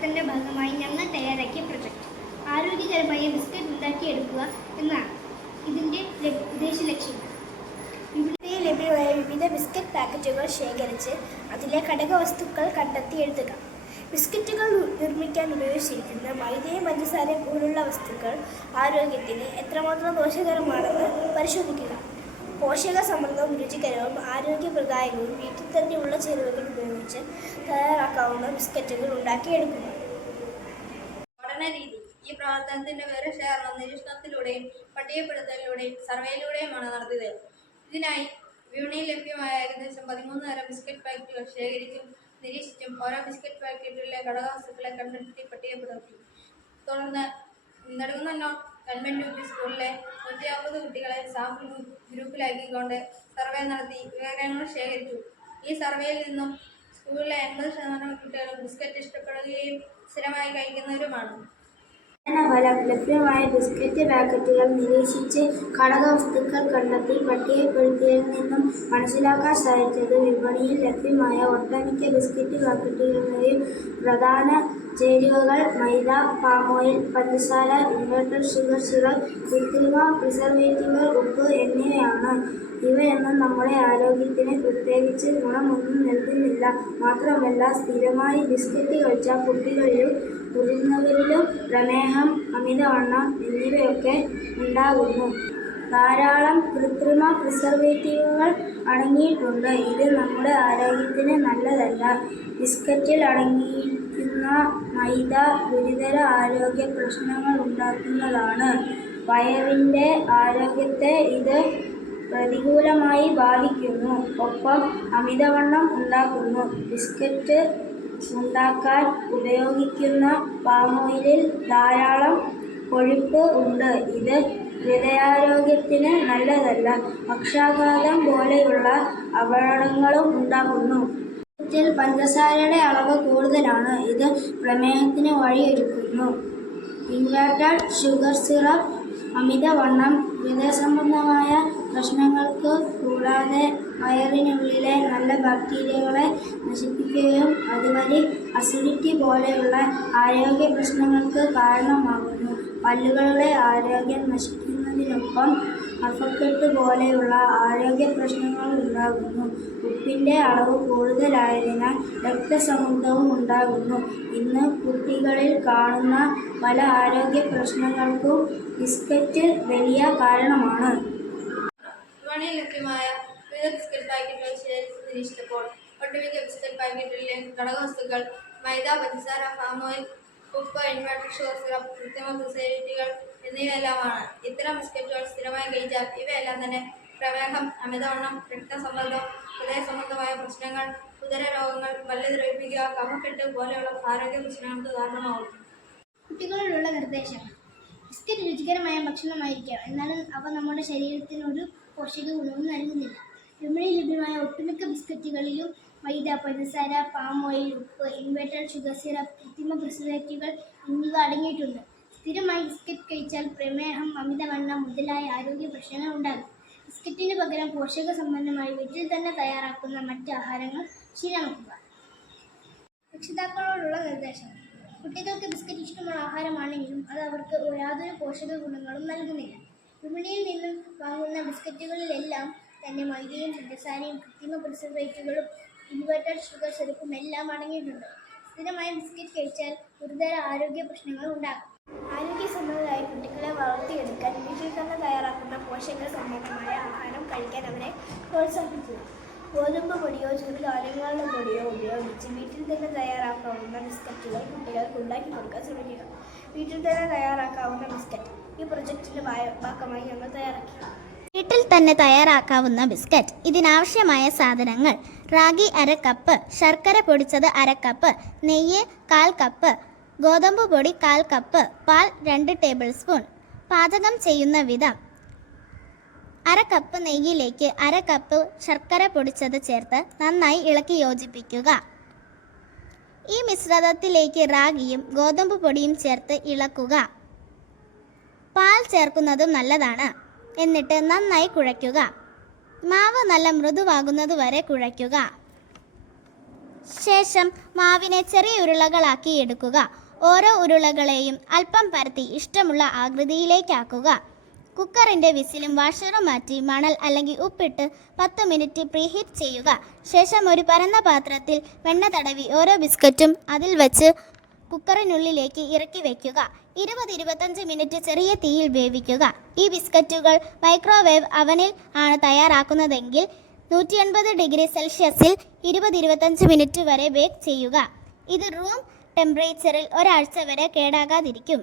പ്രവർത്തനത്തിന്റെ ഭാഗമായി ഞങ്ങൾ തയ്യാറാക്കിയ പ്രൊജക്ട് ആരോഗ്യകരമായ ബിസ്ക്കറ്റ് ഉണ്ടാക്കിയെടുക്കുക എന്നാണ് ഇതിന്റെ ഉദ്ദേശ ലക്ഷ്യം. വിപണിയിൽ ലഭ്യമായ വിവിധ ബിസ്ക്കറ്റ് പാക്കറ്റുകൾ ശേഖരിച്ച് അതിലെ ഘടകവസ്തുക്കൾ കണ്ടെത്തി എഴുതുക. ബിസ്ക്കറ്റുകൾ നിർമ്മിക്കാൻ ഉപയോഗിച്ചിരിക്കുന്ന മൈദയും പഞ്ചസാരയും പോലുള്ള വസ്തുക്കൾ ആരോഗ്യത്തിന് എത്രമാത്രം ദോഷകരമാണെന്ന് പരിശോധിക്കുക. പോഷകസമൃദ്ധവും രുചികരവും ആരോഗ്യപ്രദായകവും വീട്ടിൽ തന്നെയുള്ള ചേരുവകൾ ഉപയോഗിച്ച് തയ്യാറാക്കാവുന്ന ബിസ്ക്കറ്റുകൾ ഉണ്ടാക്കിയെടുക്കുക. പഠന രീതി ഈ പ്രവർത്തനത്തിന്റെ വിവരശേഖരണം നിരീക്ഷണത്തിലൂടെയും പട്ടികപ്പെടുത്തലിലൂടെയും സർവേയിലൂടെയുമാണ് നടത്തിയത്. ഇതിനായി വിപണിയിൽ ലഭ്യമായ ഏകദേശം 13 തരം ബിസ്ക്കറ്റ് പാക്കറ്റുകൾ ശേഖരിച്ചും നിരീക്ഷിച്ചും ഓരോ ബിസ്ക്കറ്റ് പാക്കറ്റിലെ ഘടകവസ്തുക്കളെ കണ്ടെത്തി പട്ടികപ്പെടുത്തി. തുടർന്ന് നെടുകുന്നം ഗവൺമെന്റ് യു പി സ്കൂളിലെ 150 കുട്ടികളെ സാമ്പിൾ ഗ്രൂപ്പിലാക്കിക്കൊണ്ട് സർവേ നടത്തി വിവരങ്ങൾ ശേഖരിച്ചു. ഈ സർവേയിൽ നിന്നും സ്കൂളിലെ 80% കുട്ടികളും ബിസ്ക്കറ്റ് ഇഷ്ടപ്പെടുകയും സ്ഥിരമായി കഴിക്കുന്നവരുമാണ്. പഠനഫലം ലഭ്യമായ ബിസ്ക്കറ്റ് പാക്കറ്റുകൾ നിരീക്ഷിച്ച് ഘടകവസ്തുക്കൾ കണ്ടെത്തി പട്ടികപ്പെടുത്തിയതിൽ നിന്നും മനസ്സിലാക്കാൻ സാധിച്ചത് വിപണിയിൽ ലഭ്യമായ ഒട്ടുമിക്ക ബിസ്ക്കറ്റ് പാക്കറ്റുകളുടെയും പ്രധാന ചേരുവകൾ മൈദ, പാം ഓയിൽ, പഞ്ചസാര, ഇൻവെർട്ടഡ് ഷുഗർ സിറപ്പ്, കൃത്രിമ പ്രിസർവേറ്റീവുകൾ, ഉപ്പ് എന്നിവയാണ്. ഇവയൊന്നും നമ്മുടെ ആരോഗ്യത്തിന് പ്രത്യേകിച്ച് ഗുണമൊന്നും നൽകുന്നില്ല. മാത്രമല്ല, സ്ഥിരമായി ബിസ്ക്കറ്റ് കഴിച്ച കുട്ടികളിലും മുതിർന്നവരിലും പ്രമേഹം, അമിതവണ്ണം എന്നിവയൊക്കെ ഉണ്ടാകുന്നു. ധാരാളം കൃത്രിമ പ്രിസർവേറ്റീവുകൾ അടങ്ങിയിട്ടുണ്ട്. ഇത് നമ്മുടെ ആരോഗ്യത്തിന് നല്ലതല്ല. ബിസ്ക്കറ്റിൽ അടങ്ങിയിരിക്കുന്ന മൈദ ഗുരുതര ആരോഗ്യ പ്രശ്നങ്ങൾ ഉണ്ടാക്കുന്നതാണ്. വയറിൻ്റെ ആരോഗ്യത്തെ ഇത് പ്രതികൂലമായി ബാധിക്കുന്നു. ഒപ്പം അമിതവണ്ണം ഉണ്ടാക്കുന്നു. ബിസ്ക്കറ്റ് ഉണ്ടാക്കാൻ ഉപയോഗിക്കുന്ന പാം ഓയിലിൽ ധാരാളം കൊഴുപ്പ് ഉണ്ട്. ഇത് ഹൃദയാരോഗ്യത്തിന് നല്ലതല്ല. പക്ഷാഘാതം പോലെയുള്ള അപകടങ്ങളും ഉണ്ടാക്കുന്നു. ബിസ്ക്കറ്റിൽ പഞ്ചസാരയുടെ അളവ് കൂടുതലാണ്. ഇത് പ്രമേഹത്തിന് വഴിയൊരുക്കുന്നു. ഇൻവെർട്ടഡ് ഷുഗർ സിറപ്പ് അമിതവണ്ണം, ഹൃദയസംബന്ധമായ പ്രശ്നങ്ങൾക്ക് കൂടാതെ വയറിനുള്ളിലെ നല്ല ബാക്ടീരിയകളെ നശിപ്പിക്കുകയും അതുവഴി അസിഡിറ്റി പോലെയുള്ള ആരോഗ്യ പ്രശ്നങ്ങൾക്ക് കാരണമാകുന്നു. പല്ലുകളുടെ ആരോഗ്യം നശിക്കുന്നതിനൊപ്പം കഫക്കെട്ട് പോലെയുള്ള ആരോഗ്യ പ്രശ്നങ്ങൾ ഉണ്ടാകുന്നു. ഉപ്പിൻ്റെ അളവ് കൂടുതലായതിനാൽ രക്തസമ്മർദ്ദവും ഉണ്ടാകുന്നു. ഇന്ന് കുട്ടികളിൽ കാണുന്ന പല ആരോഗ്യ പ്രശ്നങ്ങൾക്കും ബിസ്ക്കറ്റ് വലിയ കാരണമാണ്. വിപണിയിൽ ലഭ്യമായ വിവിധ ബിസ്ക്കറ്റ് പാക്കറ്റുകൾ ശേഖരിച്ച് നിരീക്ഷിച്ചപ്പോൾ ഒട്ടുമിക്ക ബിസ്ക്കറ്റ് പാക്കറ്റിലെ ഘടകവസ്തുക്കൾ മൈദ, പഞ്ചസാര, പാം ഓയിൽ, ഉപ്പ്, ഇൻവെർട്ടഡ് ഷുഗർ സിറപ്പ്, കൃത്രിമ പ്രിസർവേറ്റീവുകൾ എന്നിവയെല്ലാമാണ്. ഇത്തരം ബിസ്ക്കറ്റുകൾ സ്ഥിരമായി കഴിച്ചാൽ ഇവയെല്ലാം തന്നെ പ്രമേഹം, അമിതവണ്ണം, രക്തസമ്മർദ്ദം, ഹൃദയ സംബന്ധമായ പ്രശ്നങ്ങൾ, ഉദരരോഗങ്ങൾ, പല്ല് ദ്രവിപ്പിക്കുക, കഫക്കെട്ട് പോലെയുള്ള ആരോഗ്യ പ്രശ്നങ്ങൾക്ക് കാരണമാകുന്നു. കുട്ടികളോടുള്ള നിർദ്ദേശങ്ങൾ: ബിസ്ക്കറ്റ് രുചികരമായ ഭക്ഷണമായിരിക്കാം, എന്നാലും അവ നമ്മുടെ ശരീരത്തിന് ഒരു പോഷക ഗുണവും നൽകുന്നില്ല. വിപണിയിൽ ലഭ്യമായ ഒട്ടുമിക്ക ബിസ്ക്കറ്റുകളിലും മൈദ, പഞ്ചസാര, പാം ഓയിൽ, ഉപ്പ്, ഇൻവെർട്ടഡ് ഷുഗർ സിറപ്പ്, കൃത്രിമ പ്രിസർവേറ്റീവുകൾ എന്നിവ അടങ്ങിയിട്ടുണ്ട്. സ്ഥിരമായി ബിസ്ക്കറ്റ് കഴിച്ചാൽ പ്രമേഹം, അമിതവണ്ണം മുതലായ ആരോഗ്യ പ്രശ്നങ്ങൾ ഉണ്ടാകും. ബിസ്ക്കറ്റിന് പകരം പോഷക സമ്പന്നമായി വീട്ടിൽ തന്നെ തയ്യാറാക്കുന്ന മറ്റ് ആഹാരങ്ങൾ ശീലമാക്കുക. രക്ഷിതാക്കളോടുള്ള നിർദ്ദേശങ്ങൾ: കുട്ടികൾക്ക് ബിസ്ക്കറ്റ് ഇഷ്ടമുള്ള ആഹാരമാണെങ്കിലും അത് അവർക്ക് യാതൊരു പോഷക ഗുണങ്ങളും നൽകുന്നില്ല. വിപണിയിൽ നിന്നും വാങ്ങുന്ന ബിസ്ക്കറ്റുകളിലെല്ലാം തന്നെ മൈദയും പഞ്ചസാരയും കൃത്രിമ പ്രിസർവേറ്റീവുകളും ഇൻവെർട്ടഡ് ഷുഗർ സിറപ്പും എല്ലാം അടങ്ങിയിട്ടുണ്ട്. സ്ഥിരമായി ബിസ്ക്കറ്റ് കഴിച്ചാൽ ഗുരുതര ആരോഗ്യ പ്രശ്നങ്ങൾ ഉണ്ടാകും. ആരോഗ്യസമ്പന്നരായ കുട്ടികളെ വളർത്തിയെടുക്കാൻ വീട്ടിൽ തന്നെ തയ്യാറാക്കുന്ന പോഷക സമ്പന്നമായ ആഹാരം കഴിക്കാൻ അവരെ പ്രോത്സാഹിപ്പിക്കുക. ഗോതമ്പ് പൊടിയോ ചെറുധാന്യങ്ങളുടെ പൊടിയോ ഉപയോഗിച്ച് വീട്ടിൽ തന്നെ തയ്യാറാക്കാവുന്ന ബിസ്ക്കറ്റുകൾ കുട്ടികൾക്ക് ഉണ്ടാക്കി കൊടുക്കാൻ ശ്രമിക്കുക. വീട്ടിൽ തന്നെ തയ്യാറാക്കാവുന്ന ബിസ്ക്കറ്റ് ഈ പ്രൊജക്റ്റിന്റെ ഭാഗമായി ഞങ്ങൾ തയ്യാറാക്കി. വീട്ടിൽ തന്നെ തയ്യാറാക്കാവുന്ന ബിസ്ക്കറ്റ്. ഇതിനാവശ്യമായ സാധനങ്ങൾ: റാഗി 1/2 കപ്പ്, ശർക്കര പൊടിച്ചത് 1/2 കപ്പ്, നെയ്യ് 1/4 കപ്പ്, ഗോതമ്പ് പൊടി 1/4 കപ്പ്, പാൽ 2 ടേബിൾ സ്പൂൺ. പാചകം ചെയ്യുന്ന വിധം: 1/2 കപ്പ് നെയ്യിലേക്ക് 1/2 കപ്പ് ശർക്കര പൊടിച്ചത് ചേർത്ത് നന്നായി ഇളക്കി യോജിപ്പിക്കുക. ഈ മിശ്രിതത്തിലേക്ക് റാഗിയും ഗോതമ്പ് പൊടിയും ചേർത്ത് ഇളക്കുക. പാൽ ചേർക്കുന്നതും നല്ലതാണ്. എന്നിട്ട് നന്നായി കുഴയ്ക്കുക. മാവ് നല്ല മൃദുവാകുന്നതുവരെ കുഴയ്ക്കുക. ശേഷം മാവിനെ ചെറിയ ഉരുളകളാക്കി എടുക്കുക. ഓരോ ഉരുളകളെയും അല്പം പരത്തി ഇഷ്ടമുള്ള ആകൃതിയിലേക്കാക്കുക. കുക്കറിൻ്റെ വിസിലും വാഷറും മാറ്റി മണൽ അല്ലെങ്കിൽ ഉപ്പിട്ട് 10 മിനിറ്റ് പ്രീഹീറ്റ് ചെയ്യുക. ശേഷം ഒരു പരന്ന പാത്രത്തിൽ വെണ്ണ തടവി ഓരോ ബിസ്ക്കറ്റും അതിൽ വെച്ച് കുക്കറിനുള്ളിലേക്ക് ഇറക്കി വയ്ക്കുക. 20-25 മിനിറ്റ് ചെറിയ തീയിൽ വേവിക്കുക. ഈ ബിസ്ക്കറ്റുകൾ മൈക്രോവേവ് അവനിൽ ആണ് തയ്യാറാക്കുന്നതെങ്കിൽ 180 ഡിഗ്രി സെൽഷ്യസിൽ 20-25 മിനിറ്റ് വരെ ബേക്ക് ചെയ്യുക. ഇത് റൂം ടെമ്പറേച്ചറിൽ ഒരാഴ്ച വരെ കേടാകാതിരിക്കും.